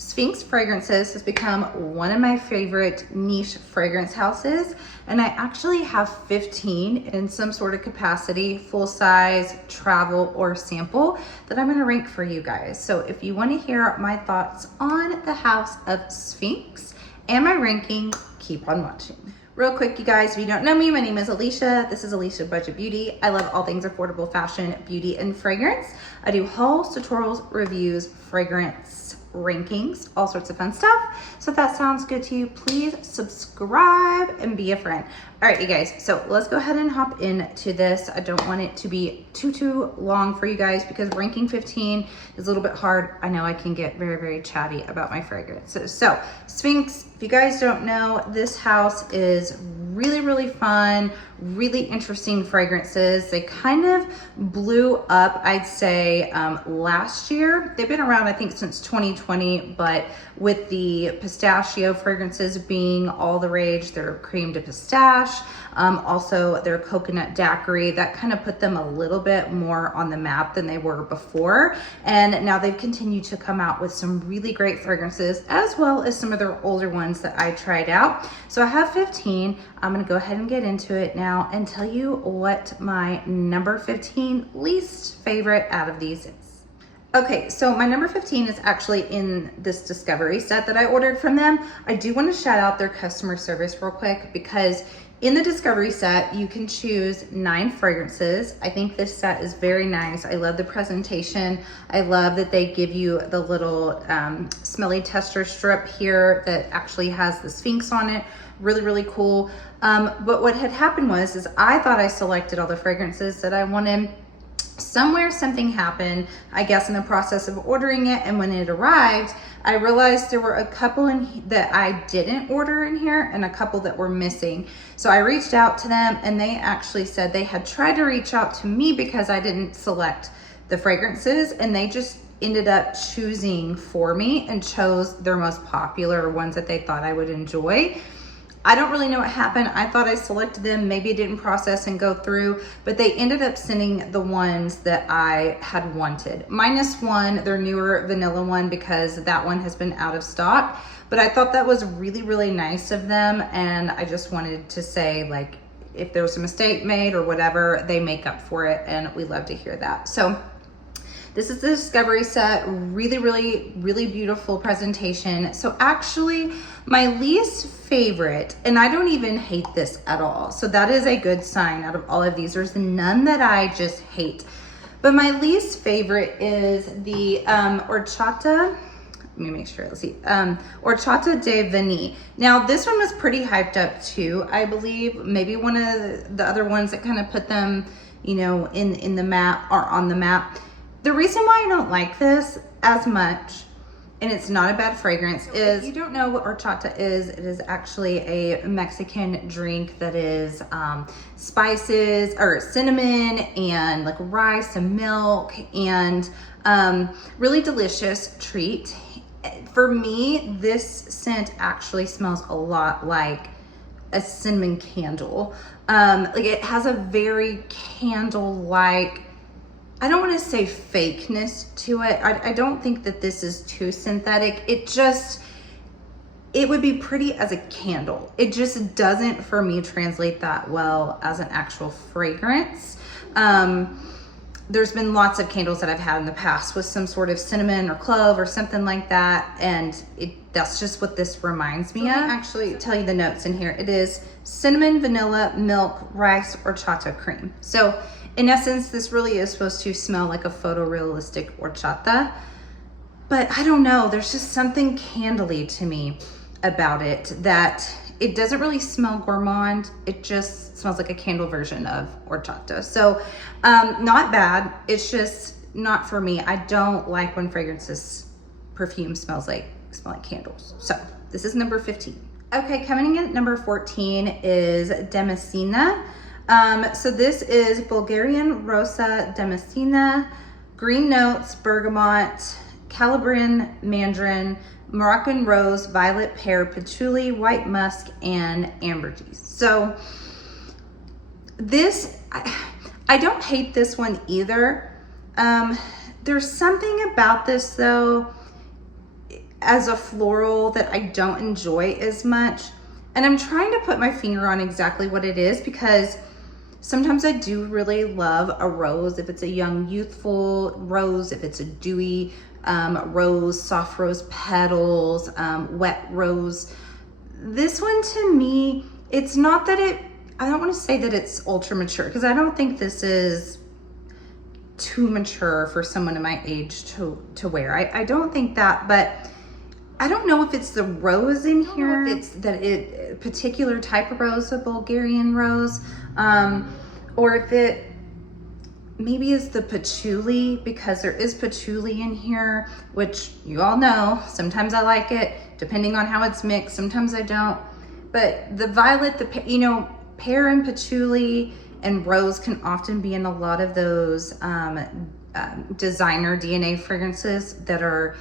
Sphinx Fragrances has become one of my favorite niche fragrance houses, and I actually have 15 in some sort of capacity, full size, travel, or sample that I'm gonna rank for you guys. So if you wanna hear my thoughts on the house of Sphinx and my ranking, keep on watching. Real quick, you guys, if you don't know me, my name is Alicia. This is Alicia Budget Beauty. I love all things affordable fashion, beauty, and fragrance. I do hauls, tutorials, reviews, fragrance rankings, all sorts of fun stuff. So if that sounds good to you, please subscribe and be a friend. All right, you guys, so let's go ahead and hop into this. I don't want it to be too long for you guys because ranking 15 is a little bit hard. I know I can get very chatty about my fragrances. So Sphinx, if you guys don't know, this house is really fun, really interesting fragrances. They kind of blew up, I'd say, last year. They've been around, I think, since 2020, but with the pistachio fragrances being all the rage, their Creme de Pistache, also their Kokonut Daiquiri, that kind of put them a little bit more on the map than they were before. And now they've continued to come out with some really great fragrances, as well as some of their older ones that I tried out. So I have 15. I'm gonna go ahead and get into it now and tell you what my number 15 least favorite out of these is. Okay, so my number 15 is actually in this discovery set that I ordered from them. I do want to shout out their customer service real quick because in the discovery set, you can choose 9 fragrances. I think this set is very nice. I love the presentation. I love that they give you the little smelly tester strip here that actually has the Sphinx on it. Really cool. But what had happened is I thought I selected all the fragrances that I wanted. Somewhere something happened, I guess, in the process of ordering it, and when it arrived, I realized there were a couple that I didn't order in here and a couple that were missing. So I reached out to them and they actually said they had tried to reach out to me because I didn't select the fragrances, and they just ended up choosing for me and chose their most popular ones that they thought I would enjoy. I don't really know what happened. I thought I selected them. Maybe it didn't process and go through, but they ended up sending the ones that I had wanted. Minus one, their newer vanilla one, because that one has been out of stock. But I thought that was really nice of them. And I just wanted to say, like, if there was a mistake made or whatever, they make up for it. And we love to hear that. So this is the discovery set. Really beautiful presentation. So actually my least favorite, and I don't even hate this at all, so that is a good sign out of all of these. There's none that I just hate, but my least favorite is the Horchata. Let me make sure. Let's see. Horchata de Vanille. Now this one was pretty hyped up too, I believe. Maybe one of the other ones that kind of put them, you know, in the map or on the map. The reason why I don't like this as much, and it's not a bad fragrance, is if you don't know what horchata is, it is actually a Mexican drink that is spices or cinnamon and like rice and milk, and really delicious treat. For me, this scent actually smells a lot like a cinnamon candle. Like it has a very candle-like, I don't want to say fakeness to it. I don't think that this is too synthetic. It would be pretty as a candle. It just doesn't, for me, translate that well as an actual fragrance. There's been lots of candles that I've had in the past with some sort of cinnamon or clove or something like that, and that's just what this reminds me of. Let me actually tell you the notes in here. It is cinnamon, vanilla, milk, rice, horchata cream. So in essence, this really is supposed to smell like a photorealistic horchata, but I don't know, there's just something candly to me about it that it doesn't really smell gourmand. It just smells like a candle version of horchata. So not bad, it's just not for me. I don't like when perfume smell like candles. So this is number 15. Okay, coming in at number 14 is Damascena. So this is Bulgarian Rosa Damascena, green notes, bergamot, Calabrian mandarin, Moroccan rose, violet pear, patchouli, white musk, and ambergris. So this, I don't hate this one either. There's something about this though. as a floral that I don't enjoy as much. And I'm trying to put my finger on exactly what it is, because sometimes I do really love a rose. If it's a young, youthful rose, if it's a dewy rose, soft rose petals, wet rose. This one, to me, it's not that I don't want to say that it's ultra mature, because I don't think this is too mature for someone in my age to wear. I don't think that, but I don't know if it's the rose in here, if it's that particular type of rose, a Bulgarian rose, or if it maybe is the patchouli, because there is patchouli in here, which you all know, sometimes I like it, depending on how it's mixed, sometimes I don't. But the violet, pear and patchouli and rose can often be in a lot of those designer DNA fragrances that are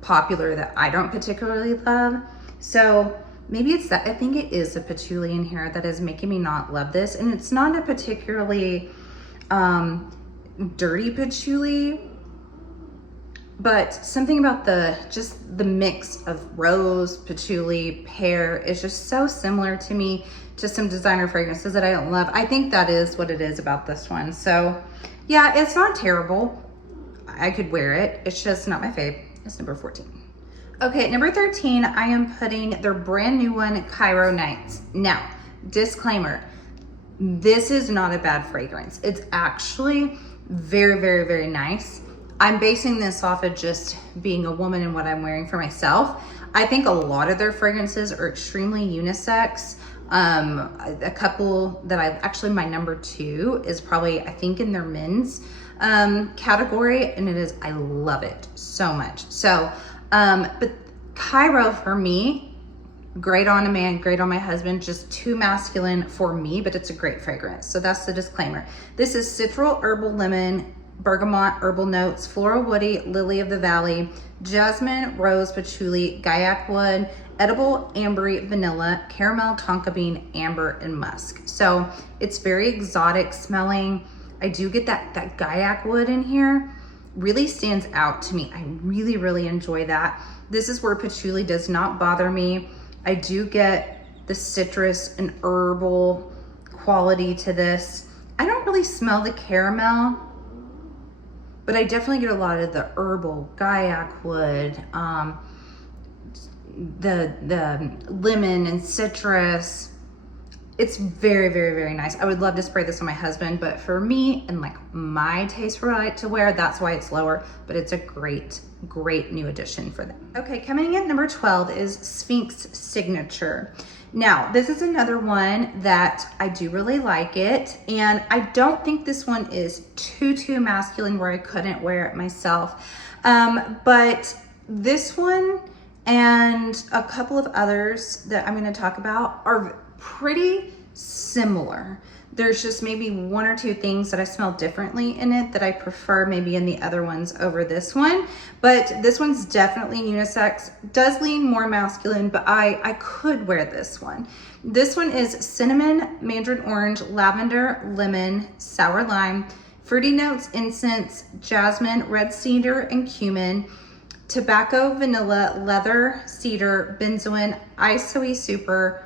popular that I don't particularly love. So maybe it's that. I think it is a patchouli in here that is making me not love this. And it's not a particularly dirty patchouli, but something about just the mix of rose, patchouli, pear is just so similar to me to some designer fragrances that I don't love. I think that is what it is about this one. So yeah, it's not terrible. I could wear it. It's just not my fave. It's number 14. Okay, number 13, I am putting their brand new one, Cairo Nights. Now, disclaimer, this is not a bad fragrance. It's actually very, very, very nice. I'm basing this off of just being a woman and what I'm wearing for myself. I think a lot of their fragrances are extremely unisex. A couple that actually my number 2 is probably, I think, in their men's category, and it is, I love it so much. So, but Cairo for me, great on a man, great on my husband, just too masculine for me, but it's a great fragrance. So that's the disclaimer. This is citral, herbal, lemon, bergamot, herbal notes, floral, woody, lily of the valley, jasmine, rose, patchouli, gaiac wood, edible, ambery, vanilla, caramel, tonka bean, amber, and musk. So it's very exotic smelling. I do get that gaiac wood in here. Really stands out to me. I really, really enjoy that. This is where patchouli does not bother me. I do get the citrus and herbal quality to this. I don't really smell the caramel, but I definitely get a lot of the herbal, gaiac wood, the lemon and citrus. It's very, very, very nice. I would love to spray this on my husband, but for me and like my taste for what I like to wear, that's why it's lower, but it's a great, great new addition for them. Okay, coming in at number 12 is Sphinx Signature. Now, this is another one that I do really like it, and I don't think this one is too masculine where I couldn't wear it myself. But this one and a couple of others that I'm gonna talk about are pretty similar. There's just maybe 1 or 2 things that I smell differently in it that I prefer maybe in the other ones over this one. But this one's definitely unisex, does lean more masculine, but I could wear this one. This one is cinnamon, mandarin orange, lavender, lemon, sour lime, fruity notes, incense, jasmine, red cedar, and cumin, tobacco, vanilla, leather, cedar, benzoin, isoe super,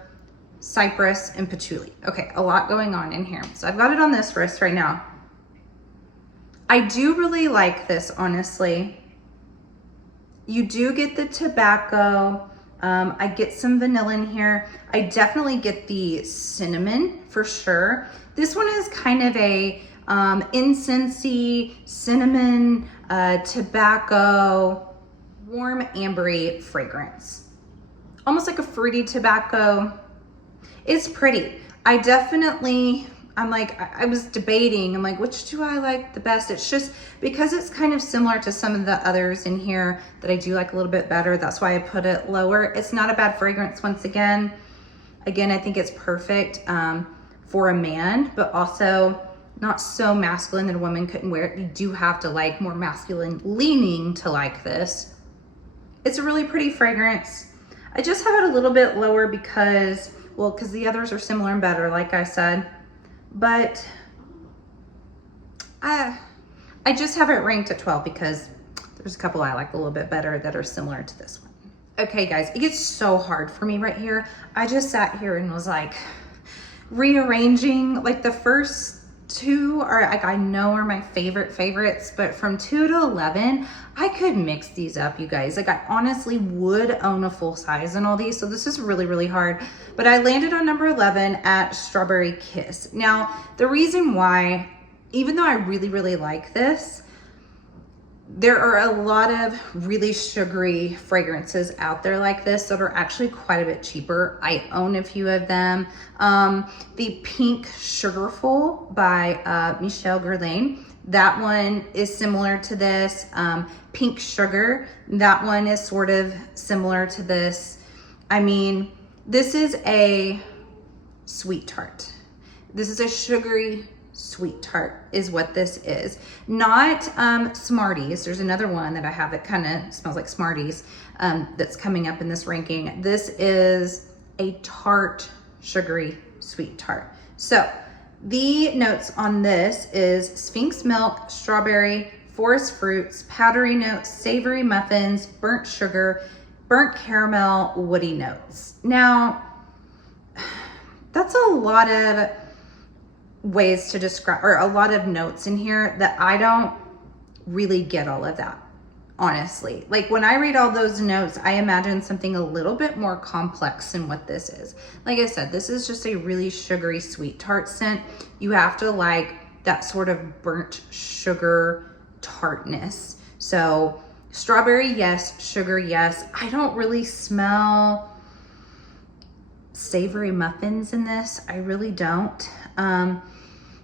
cypress, and patchouli. Okay, a lot going on in here. So I've got it on this wrist right now. I do really like this, honestly. You do get the tobacco. I get some vanilla in here. I definitely get the cinnamon for sure. This one is kind of a incensey, cinnamon, tobacco, warm ambery fragrance. Almost like a fruity tobacco. It's pretty. I was debating, I'm like, which do I like the best? It's just because it's kind of similar to some of the others in here that I do like a little bit better. That's why I put it lower. It's not a bad fragrance once again. Again, I think it's perfect for a man, but also not so masculine that a woman couldn't wear it. You do have to like more masculine leaning to like this. It's a really pretty fragrance. I just have it a little bit lower because the others are similar and better, like I said. But I just have it ranked at 12 because there's a couple I like a little bit better that are similar to this one. Okay guys, it gets so hard for me right here. I just sat here and was like rearranging. Like the first two are like, I know are my favorites, but from 2 to 11, I could mix these up, you guys. Like I honestly would own a full size in all these. So this is really, really hard, but I landed on number 11 at Strawberry Kiss. Now, the reason why, even though I really, really like this, there are a lot of really sugary fragrances out there like this that are actually quite a bit cheaper. I own a few of them. The Pink Sugarful by Michel Guerlain. That one is similar to this. Pink Sugar, that one is sort of similar to this. I mean, this is a sweet tart. This is a sugary sweet tart is what this is. Not Smarties. There's another one that I have that kind of smells like Smarties that's coming up in this ranking. This is a tart, sugary sweet tart. So the notes on this is Sphinx milk, strawberry, forest fruits, powdery notes, savory muffins, burnt sugar, burnt caramel, woody notes. Now, that's a lot of ways to describe, or a lot of notes in here that I don't really get all of that, honestly. Like when I read all those notes, I imagine something a little bit more complex than what this is. Like I said, this is just a really sugary sweet tart scent. You have to like that sort of burnt sugar tartness. So strawberry, yes. Sugar, yes. I don't really smell savory muffins in this. I really don't.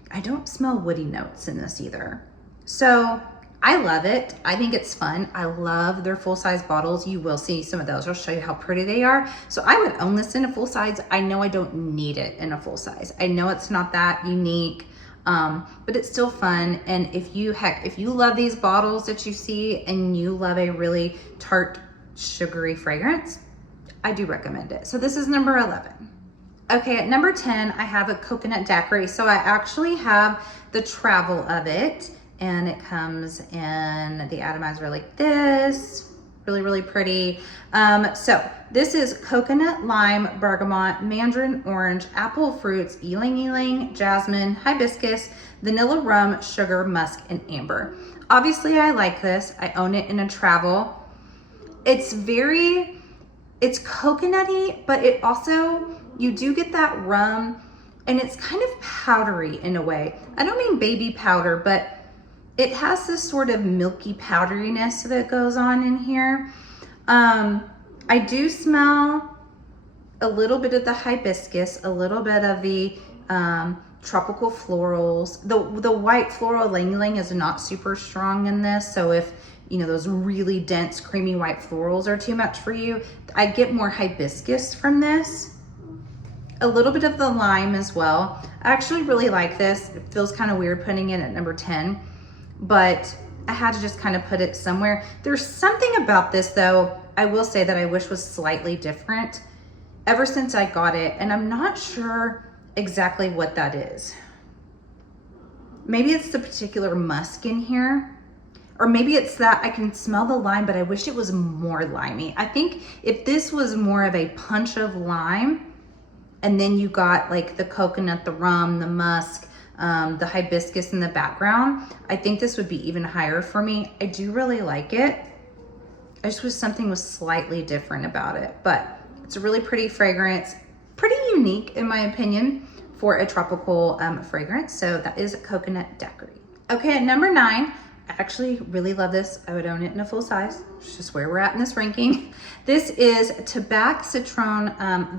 I don't smell woody notes in this either. So I love it. I think it's fun. I love their full-size bottles. You will see some of those. I'll show you how pretty they are. So I would own this in a full size. I know I don't need it in a full size. I know it's not that unique, but it's still fun. And if you love these bottles that you see and you love a really tart, sugary fragrance, I do recommend it. So this is number 11. Okay, at number 10, I have a Kokonut Daiquiri. So I actually have the travel of it, and it comes in the atomizer like this. Really, really pretty. So this is coconut, lime, bergamot, mandarin orange, apple fruits, ylang ylang, jasmine, hibiscus, vanilla rum, sugar, musk, and amber. Obviously, I like this. I own it in a travel. It's coconutty, but it also, you do get that rum, and it's kind of powdery in a way. I don't mean baby powder, but it has this sort of milky powderiness that goes on in here. I do smell a little bit of the hibiscus, a little bit of the tropical florals. The white floral ylang ylang is not super strong in this, so if you know those really dense creamy white florals are too much for you, I get more hibiscus from this. A little bit of the lime as well. I actually really like this. It feels kind of weird putting it at number 10, but I had to just kind of put it somewhere. There's something about this though, I will say that I wish was slightly different ever since I got it, and I'm not sure exactly what that is. Maybe it's the particular musk in here, or maybe it's that I can smell the lime, but I wish it was more limey. I think if this was more of a punch of lime, and then you got like the coconut, the rum, the musk, the hibiscus in the background, I think this would be even higher for me. I do really like it. I just wish something was slightly different about it, but it's a really pretty fragrance, pretty unique in my opinion for a tropical fragrance. So that is Kokonut Daiquiri. Okay, at number 9, I actually really love this. I would own it in a full size. It's just where we're at in this ranking. This is Tabac Citron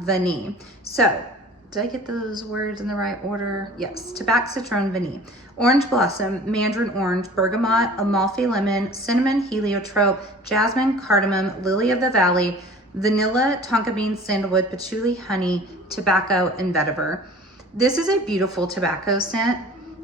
Vanille. So, did I get those words in the right order? Yes, Tabac Citron Vanille. Orange blossom, mandarin orange, bergamot, Amalfi lemon, cinnamon heliotrope, jasmine, cardamom, lily of the valley, vanilla, tonka bean, sandalwood, patchouli, honey, tobacco, and vetiver. This is a beautiful tobacco scent.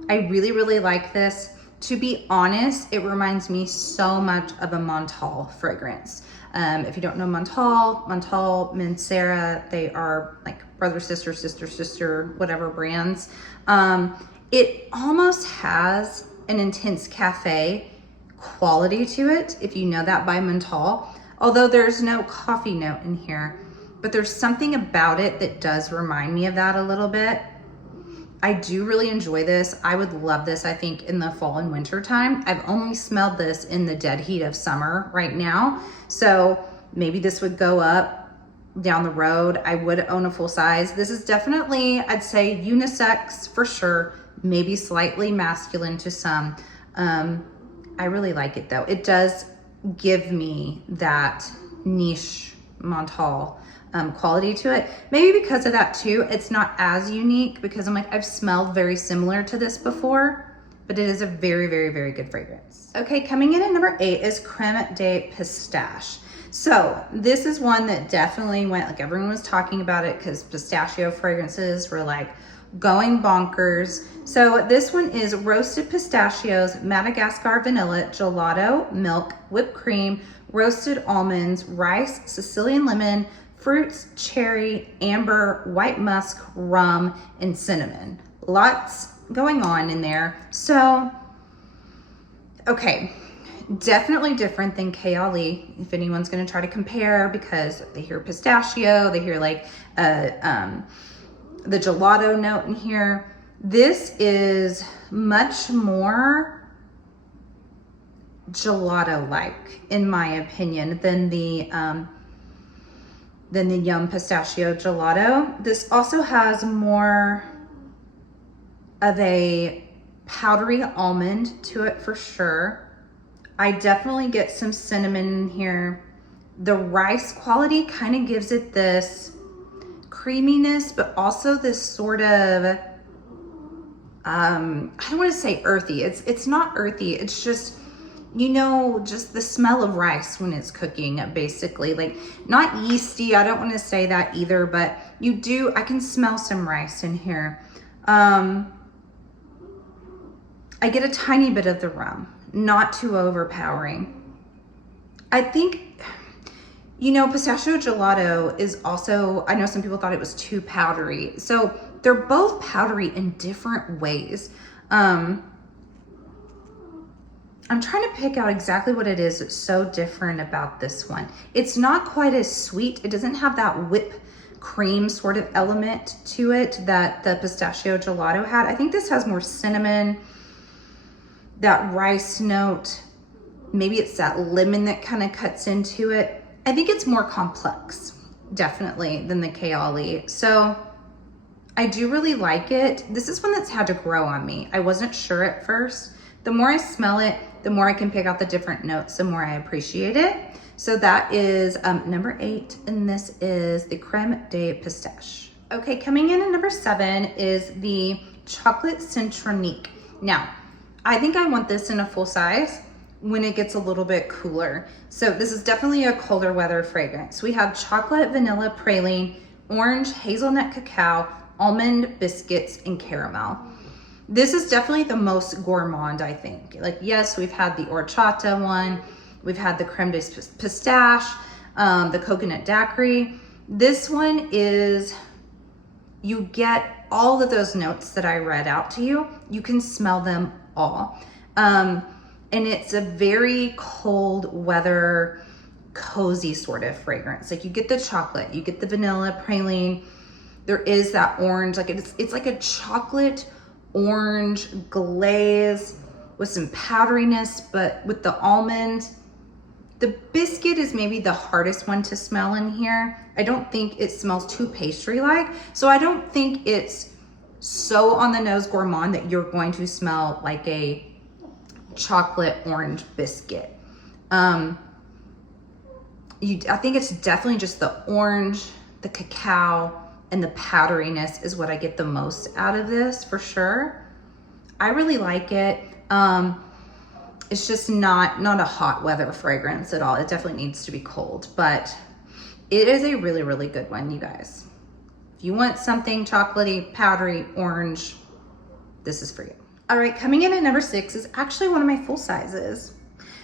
I really, really like this. To be honest, it reminds me so much of a Montal fragrance. If you don't know Montal, Mancera, they are like brother, sister, whatever brands. It almost has an intense cafe quality to it, if you know that by Montal. although there's no coffee note in here, but there's something about it that does remind me of that a little bit. I do really enjoy this. I would love this, I think, in the fall and winter time. I've only smelled this in the dead heat of summer right now. So maybe this would go up down the road. I would own a full size. This is definitely, I'd say, unisex for sure, maybe slightly masculine to some. I really like it though. It does give me that niche menthol quality to it. Maybe because of that too, it's not as unique because I'm like, I've smelled very similar to this before, but it is a very, very, very good fragrance. Okay, coming in at number 8 is Creme de Pistache. So this is one that definitely went, like everyone was talking about it because pistachio fragrances were like going bonkers. So this one is roasted pistachios, Madagascar vanilla, gelato, milk, whipped cream, roasted almonds, rice, Sicilian lemon, fruits, cherry, amber, white musk, rum, and cinnamon. Lots going on in there. So, okay, definitely different than Kayali, if anyone's gonna try to compare, because they hear pistachio, they hear like the gelato note in here. This is much more gelato-like, in my opinion, than the Yum Pistachio Gelato. This also has more of a powdery almond to it for sure. I definitely get some cinnamon in here. The rice quality kind of gives it this creaminess, but also this sort of, I don't want to say earthy. It's not earthy. It's just, you know, just the smell of rice when it's cooking, basically. Like, not yeasty, I don't want to say that either, but you do, I can smell some rice in here. I get a tiny bit of the rum, not too overpowering. I think, you know, pistachio gelato is also, I know some people thought it was too powdery. So they're both powdery in different ways. I'm trying to pick out exactly what it is that's so different about this one. It's not quite as sweet. It doesn't have that whipped cream sort of element to it that the pistachio gelato had. I think this has more cinnamon, that rice note. Maybe it's that lemon that kind of cuts into it. I think it's more complex, definitely, than the Kayali. So I do really like it. This is one that's had to grow on me. I wasn't sure at first. The more I smell it, the more I can pick out the different notes, the more I appreciate it. So that is number 8, and this is the Creme de Pistache. Okay, coming in at number 7 is the Chocolate Citronique. Now, I think I want this in a full size when it gets a little bit cooler. So this is definitely a colder weather fragrance. We have chocolate, vanilla, praline, orange, hazelnut cacao, almond, biscuits, and caramel. This is definitely the most gourmand, I think. Like, yes, we've had the horchata one, we've had the creme de pistache, the coconut daiquiri. This one is, you get all of those notes that I read out to you. You can smell them all. And it's a very cold weather, cozy sort of fragrance. Like, you get the chocolate, you get the vanilla, praline. There is that orange, like it's like a chocolate orange glaze with some powderiness, but with the almond. The biscuit is maybe the hardest one to smell in here. I don't think it smells too pastry-like, so I don't think it's so on the nose gourmand that you're going to smell like a chocolate orange biscuit. I think it's definitely just the orange, the cacao, and the powderiness is what I get the most out of this, for sure. I really like it. It's just not a hot weather fragrance at all. It definitely needs to be cold, but it is a really, really good one, you guys. If you want something chocolatey, powdery, orange, this is for you. All right, coming in at number 6 is actually one of my full sizes.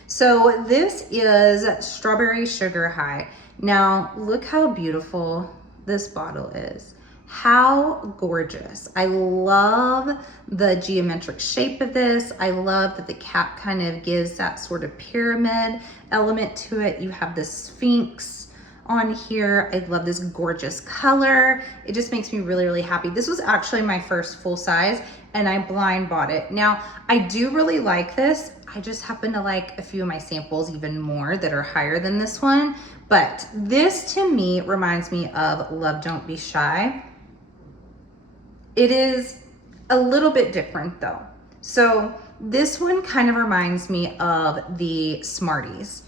So this is Strawberry Sugar High. Now, look how beautiful this bottle is. How gorgeous. I love the geometric shape of this. I love that the cap kind of gives that sort of pyramid element to it. You have the Sphinx on here. I love this gorgeous color. It just makes me really, really happy. This was actually my first full size and I blind bought it. Now, I do really like this. I just happen to like a few of my samples even more that are higher than this one. But this to me reminds me of Love Don't Be Shy. It is a little bit different though. So this one kind of reminds me of the Smarties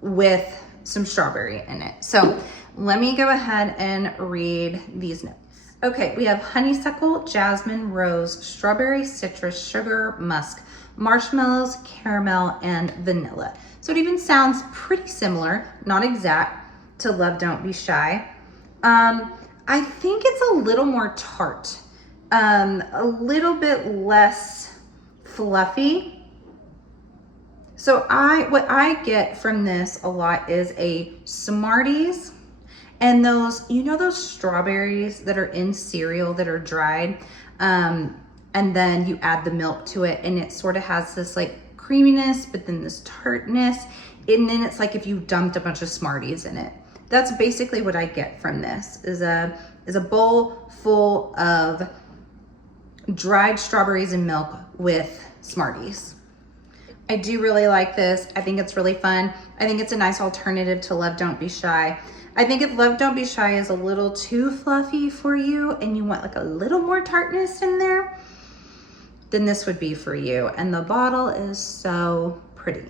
with some strawberry in it. So let me go ahead and read these notes. Okay, we have honeysuckle, jasmine, rose, strawberry, citrus, sugar, musk, marshmallows, caramel, and vanilla. So it even sounds pretty similar, not exact, to Love Don't Be Shy. I think it's a little more tart, a little bit less fluffy. So what I get from this a lot is a Smarties and those, you know, those strawberries that are in cereal that are dried, and then you add the milk to it and it sort of has this like creaminess, but then this tartness, and then it's like if you dumped a bunch of Smarties in it. That's basically what I get from this, is a bowl full of dried strawberries and milk with Smarties. I do really like this. I think it's really fun. I think it's a nice alternative to Love Don't Be Shy. I think if Love Don't Be Shy is a little too fluffy for you and you want like a little more tartness in there, then this would be for you. And the bottle is so pretty.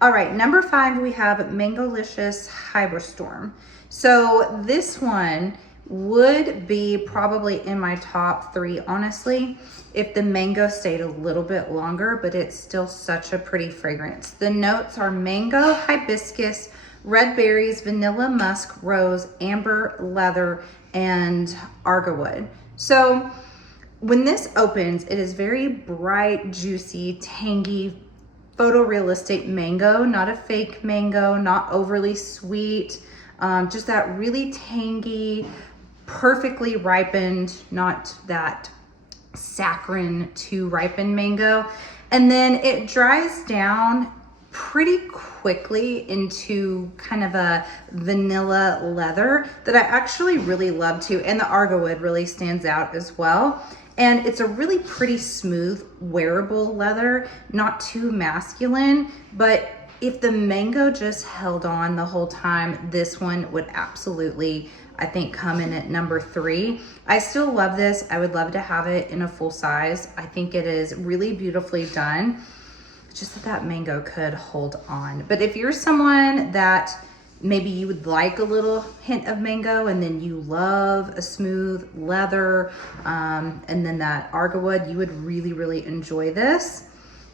All right, number 5, we have Mangolicious Hibistorm. So this one would be probably in my top 3, honestly, if the mango stayed a little bit longer, but it's still such a pretty fragrance. The notes are mango, hibiscus, red berries, vanilla, musk, rose, amber, leather, and argawood. So when this opens, it is very bright, juicy, tangy, photorealistic mango, not a fake mango, not overly sweet, just that really tangy, perfectly ripened, not that saccharine to ripened mango. And then it dries down pretty quickly into kind of a vanilla leather that I actually really love too. And the argawood really stands out as well. And it's a really pretty smooth, wearable leather, not too masculine, but if the mango just held on the whole time, this one would absolutely, I think, come in at number 3. I still love this. I would love to have it in a full size. I think it is really beautifully done. Just that mango could hold on. But if you're someone that maybe you would like a little hint of mango and then you love a smooth leather, and then that argawood, you would really, really enjoy this.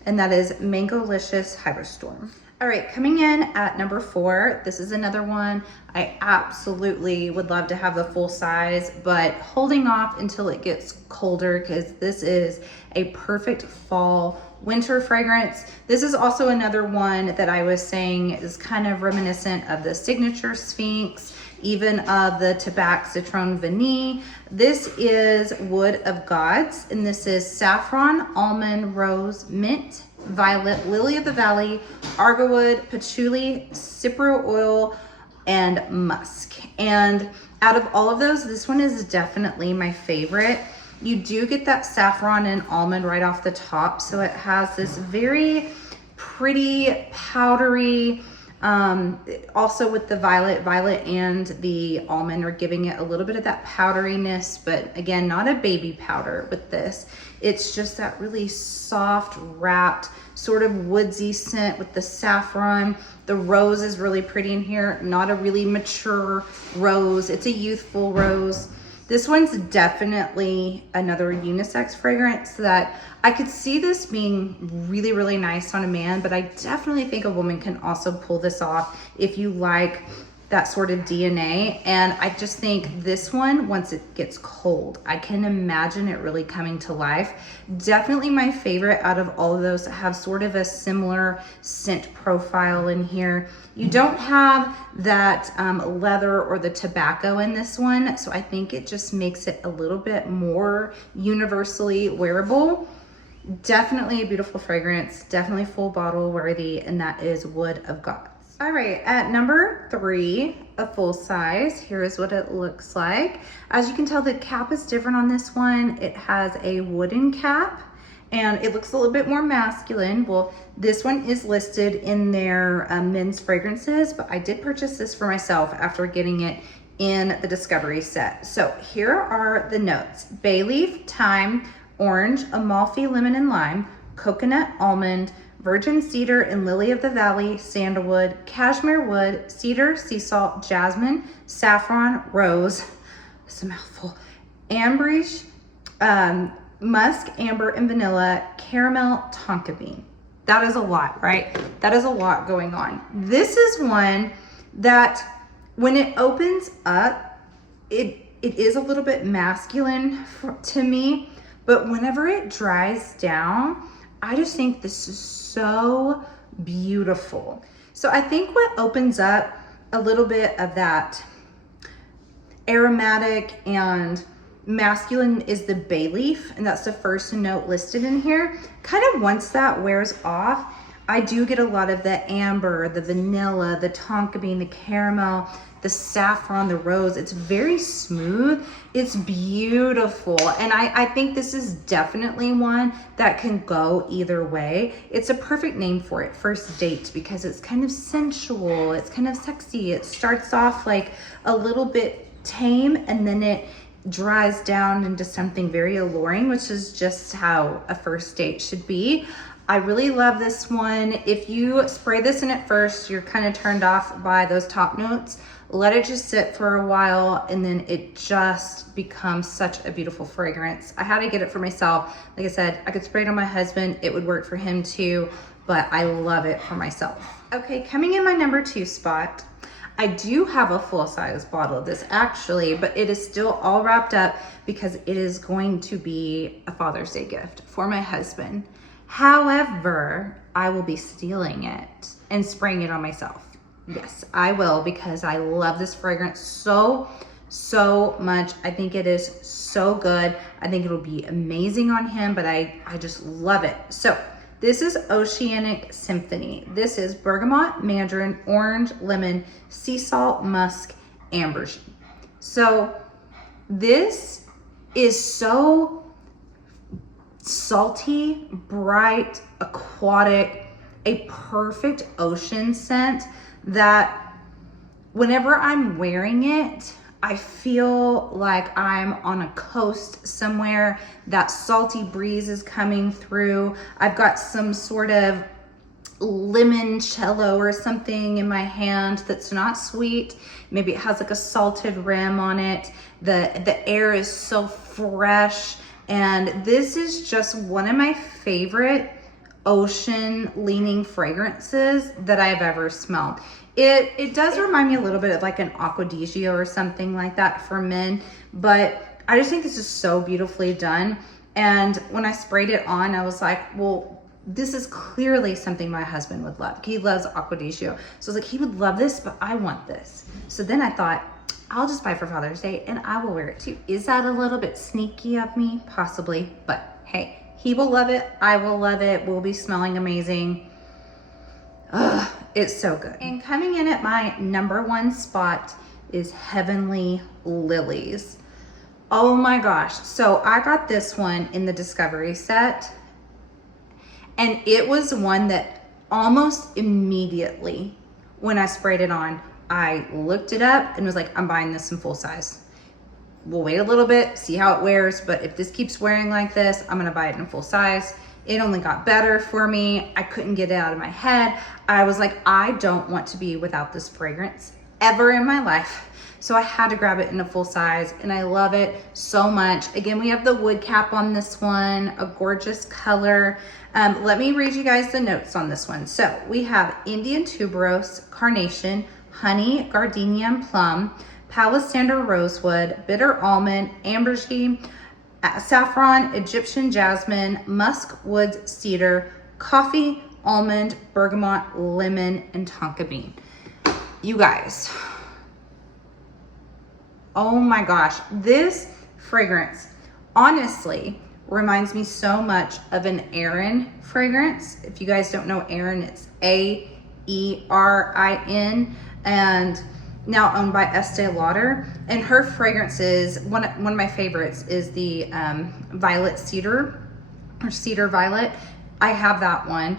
And that is Mangolicious Hibistorm. All right, coming in at number 4, this is another one I absolutely would love to have the full size, but holding off until it gets colder because this is a perfect fall winter fragrance. This is also another one that I was saying is kind of reminiscent of the Signature Sphinx, even of the Tabac Citron Vanille. This is Wood of Gods, and this is saffron, almond, rose, mint, violet, lily of the valley, argawood, patchouli, cypro oil, and musk. And out of all of those, this one is definitely my favorite. You do get that saffron and almond right off the top, so it has this very pretty powdery, also with the violet and the almond are giving it a little bit of that powderiness, but again, not a baby powder with this. It's just that really soft, wrapped, sort of woodsy scent with the saffron. The rose is really pretty in here, not a really mature rose. It's a youthful rose. This one's definitely another unisex fragrance that I could see this being really, really nice on a man, but I definitely think a woman can also pull this off if you like that sort of DNA. And I just think this one, once it gets cold, I can imagine it really coming to life. Definitely my favorite out of all of those that have sort of a similar scent profile in here. You don't have that leather or the tobacco in this one, so I think it just makes it a little bit more universally wearable. Definitely a beautiful fragrance, definitely full bottle worthy, and that is Wood of Gods. All right, at number 3, a full size, here is what it looks like. As you can tell, the cap is different on this one. It has a wooden cap and it looks a little bit more masculine. Well, this one is listed in their men's fragrances, but I did purchase this for myself after getting it in the Discovery set. So here are the notes: bay leaf, thyme, orange, Amalfi, lemon and lime, coconut, almond, virgin cedar and lily of the valley, sandalwood, cashmere wood, cedar, sea salt, jasmine, saffron, rose, it's a mouthful, ambergris, musk, amber and vanilla, caramel, tonka bean. That is a lot, right? That is a lot going on. This is one that when it opens up, it is a little bit masculine to me, but whenever it dries down, I just think this is so beautiful. So I think what opens up a little bit of that aromatic and masculine is the bay leaf, and that's the first note listed in here. Kind of once that wears off, I do get a lot of the amber, the vanilla, the tonka bean, the caramel, the saffron, the rose. It's very smooth. It's beautiful. And I think this is definitely one that can go either way. It's a perfect name for it, first date, because it's kind of sensual. It's kind of sexy. It starts off like a little bit tame and then it dries down into something very alluring, which is just how a first date should be. I really love this one. If you spray this in at first, you're kind of turned off by those top notes. Let it just sit for a while and then it just becomes such a beautiful fragrance. I had to get it for myself. Like I said, I could spray it on my husband. It would work for him too, but I love it for myself. Okay, coming in my number 2 spot, I do have a full-size bottle of this actually, but it is still all wrapped up because it is going to be a Father's Day gift for my husband. However, I will be stealing it and spraying it on myself. Yes, I will, because I love this fragrance so much. I think it is so good. I think it'll be amazing on him, but I just love it. So this is Oceanic Symphony. This is bergamot, mandarin, orange, lemon, sea salt, musk, ambergris. So this is so salty, bright, aquatic, a perfect ocean scent that whenever I'm wearing it, I feel like I'm on a coast somewhere. That salty breeze is coming through. I've got some sort of limoncello or something in my hand that's not sweet. Maybe it has like a salted rim on it. The air is so fresh. And this is just one of my favorite ocean leaning fragrances that I've ever smelled. It does remind me a little bit of like an Acquadigio or something like that for men, but I just think this is so beautifully done. And when I sprayed it on, I was like, well, this is clearly something my husband would love. He loves Acquadigio. So I was like, he would love this, but I want this. So then I thought, I'll just buy it for Father's Day and I will wear it too. Is that a little bit sneaky of me? Possibly, but hey, he will love it. I will love it. We'll be smelling amazing. Ugh, it's so good. And coming in at my number 1 spot is Heavenly Lillies. Oh my gosh. So I got this one in the Discovery set, and it was one that almost immediately when I sprayed it on, I looked it up and was like, I'm buying this in full size. We'll wait a little bit, see how it wears, but if this keeps wearing like this, I'm gonna buy it in full size. It only got better for me. I couldn't get it out of my head. I was like, I don't want to be without this fragrance ever in my life. So I had to grab it in a full size and I love it so much. Again, we have the wood cap on this one, a gorgeous color. Let me read you guys the notes on this one. So we have Indian tuberose, carnation, honey, gardenia, and plum, palisander, rosewood, bitter almond, ambergris, saffron, Egyptian jasmine, musk, woods, cedar, coffee, almond, bergamot, lemon, and tonka bean. You guys, oh my gosh, this fragrance honestly reminds me so much of an Erin fragrance. If you guys don't know Erin, it's A-E-R-I-N, and now owned by Estee Lauder. And her fragrances, one of my favorites is the Violet Cedar, or Cedar Violet. I have that one.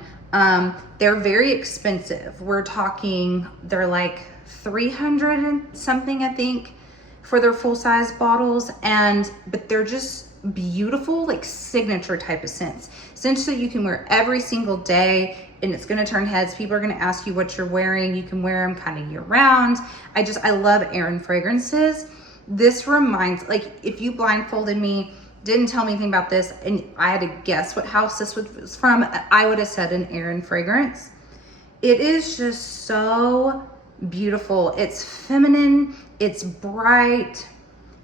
They're very expensive. We're talking, they're like 300 and something, I think, for their full-size bottles, but they're just beautiful, like signature type of scents. Scents that you can wear every single day, and it's gonna turn heads. People are gonna ask you what you're wearing. You can wear them kind of year round. I love Erin fragrances. This reminds, like, if you blindfolded me, didn't tell me anything about this, and I had to guess what house this was from, I would have said an Erin fragrance. It is just so beautiful. It's feminine, it's bright,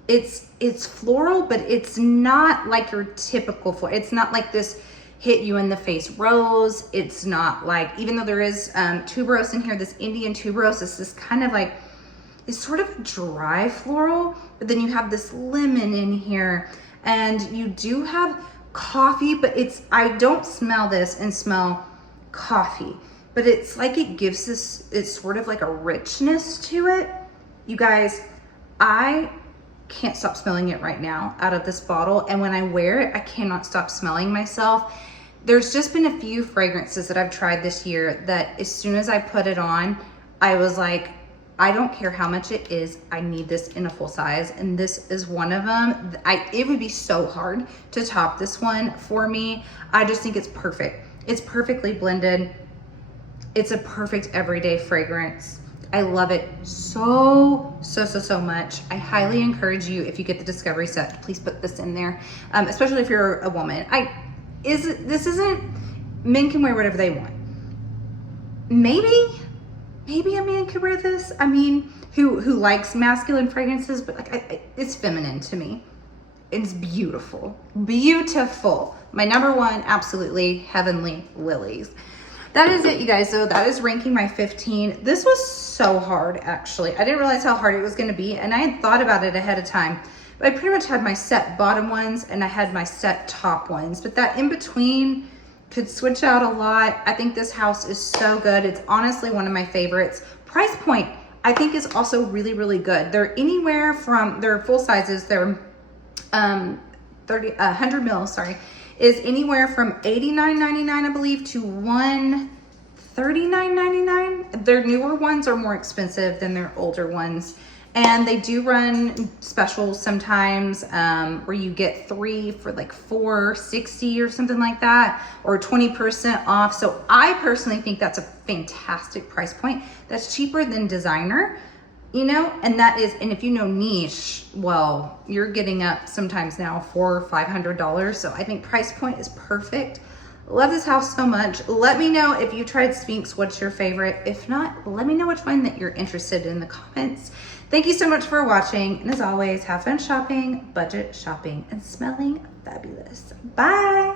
it's floral, but it's not like your typical floral. It's not like this hit you in the face rose. It's not like, even though there is tuberose in here, this Indian tuberose is this kind of like, it's sort of a dry floral, but then you have this lemon in here, and you do have coffee, but I don't smell this and smell coffee, but it's like it gives this, it's sort of like a richness to it. You guys, I can't stop smelling it right now out of this bottle, and when I wear it, I cannot stop smelling myself. There's just been a few fragrances that I've tried this year that as soon as I put it on, I was like, I don't care how much it is, I need this in a full size, and this is one of them. It would be so hard to top this one for me. I just think it's perfect. It's perfectly blended. It's a perfect everyday fragrance. I love it so much. I highly encourage you, if you get the Discovery set, to please put this in there, especially if you're a woman. Men can wear whatever they want. Maybe a man could wear this. I mean, who likes masculine fragrances, but like it's feminine to me. It's beautiful, beautiful. My number one, absolutely heavenly, Lillies. That is it, you guys. So that is ranking my 15. This was so hard, actually. I didn't realize how hard it was going to be, and I had thought about it ahead of time. But I pretty much had my set bottom ones, and I had my set top ones. But that in between could switch out a lot. I think this house is so good. It's honestly one of my favorites. Price point, I think, is also really, really good. They're anywhere from, their full sizes, they're 100 mils, sorry, is anywhere from $89.99, I believe, to $139.99. Their newer ones are more expensive than their older ones. And they do run specials sometimes where you get 3 for like $4.60 or something like that, or 20% off. So I personally think that's a fantastic price point. That's cheaper than designer, you know, and that is, and if you know niche, well, you're getting up sometimes now $400 or $500. So I think price point is perfect. Love this house so much. Let me know if you tried Sphinx, what's your favorite? If not, let me know which one that you're interested in the comments. Thank you so much for watching. And as always, have fun shopping, budget shopping, and smelling fabulous. Bye.